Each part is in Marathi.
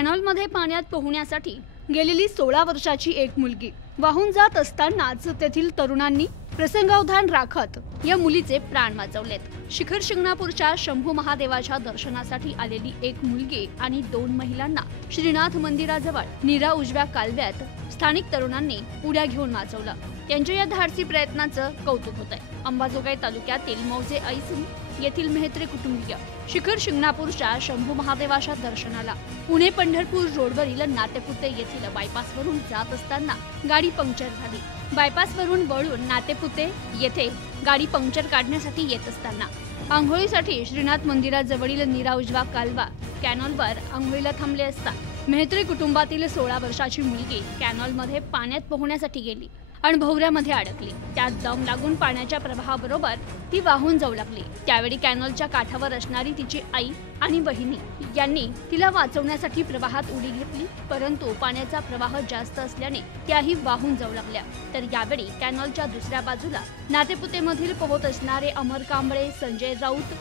कॅनॉलमध्ये पाण्यात पोहण्यासाठी गेलेली 16 वर्षाची एक मुलगी वाहून जात असतानाच तेथील तरुणांनी प्रसंगावधान राखत या मुलीचे प्राण वाचवलेत। शिखर शिंगणापूरच्या शंभू महादेवाच्या दर्शनासाठी आलेली एक मुलगी आणि 2 महिलांना श्रीनाथ मंदिराजवळ नीरा उजव्या कालव्यात स्थानिक तरुणांनी उड्या घेऊन वाचवलं। त्यांच्या या धाडसी प्रयत्नाचं कौतुक होत आहे। अंबाजोगाई तालुक्यातील मौजे ऐसम येथील मेहत्रे कुटुंबीय शिखर शिंगणापूरच्या शंभू महादेवाच्या दर्शनाला पुणे पंढरपूर रोडवरील नातेपुते येथील बायपासवरून जात असताना गाडी पंक्चर झाली। बायपासवरून वळून नातेपुते येथे गाडी पंक्चर काढण्यासाठी येत असताना आंघोळीसाठी श्रीनाथ मंदिराजवळील नीरा उजवा कालवा कॅनॉलवर आंघोळीला थांबले असता मेहत्रे कुटुंबातील 16 वर्षाची मुलगी कॅनॉलमध्ये पाण्यात पोहण्यासाठी गेली आणि भोवऱ्यामध्ये अडकली। त्यात दम लागून पाण्याच्या प्रवाहाबरोबर ती वाहून जाऊ लागली। त्यावेळी कॅनॉलच्या काठावर असणारी तिची आई आणि बहिणी यांनी तिला वाचवण्यासाठी प्रवाहात उडी घेतली, परंतु पाण्याचा प्रवाह जास्त असल्याने त्याही वाहून जाऊ लागल्या। तर यावेळी कॅनॉलच्या दुसऱ्या बाजूला नातेपुतेमधील पोहत असणारे अमर कांबळे, संजय राऊत,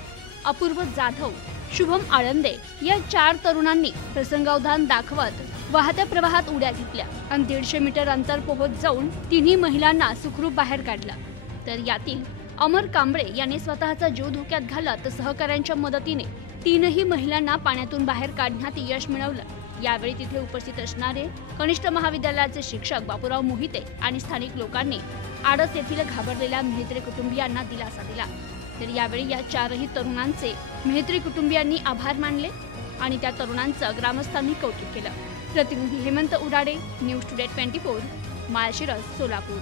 अपूर्व जाधव, शुभम आळंदे या 4 तरुणांनी प्रसंगावधान दाखवत वाहत्या प्रवाहात उड्या घेतल्या आणि 150 मीटर अंतर पोहत जाऊन तिन्ही महिलांना सुखरूप बाहेर काढलं। तर यातील अमर कांबळे यांनी स्वतःचा जीव धोक्यात घालत सहकाऱ्यांच्या मदतीने 3ही महिलांना पाण्यातून बाहेर काढण्यात यश मिळवलं। यावेळी तिथे उपस्थित असणारे कनिष्ठ महाविद्यालयाचे शिक्षक बापूराव मोहिते आणि स्थानिक लोकांनी आडस येथील घाबरलेल्या मेहत्रे कुटुंबियांना दिलासा दिला। तर यावेळी या 4ही तरुणांचे मेहत्रे कुटुंबियांनी आभार मानले आणि त्या तरुणांचं ग्रामस्थांनी कौतुक केलं। प्रतिनिधी हेमंत उराडे, न्यूज टुडे 24, माळशिरस, सोलापूर।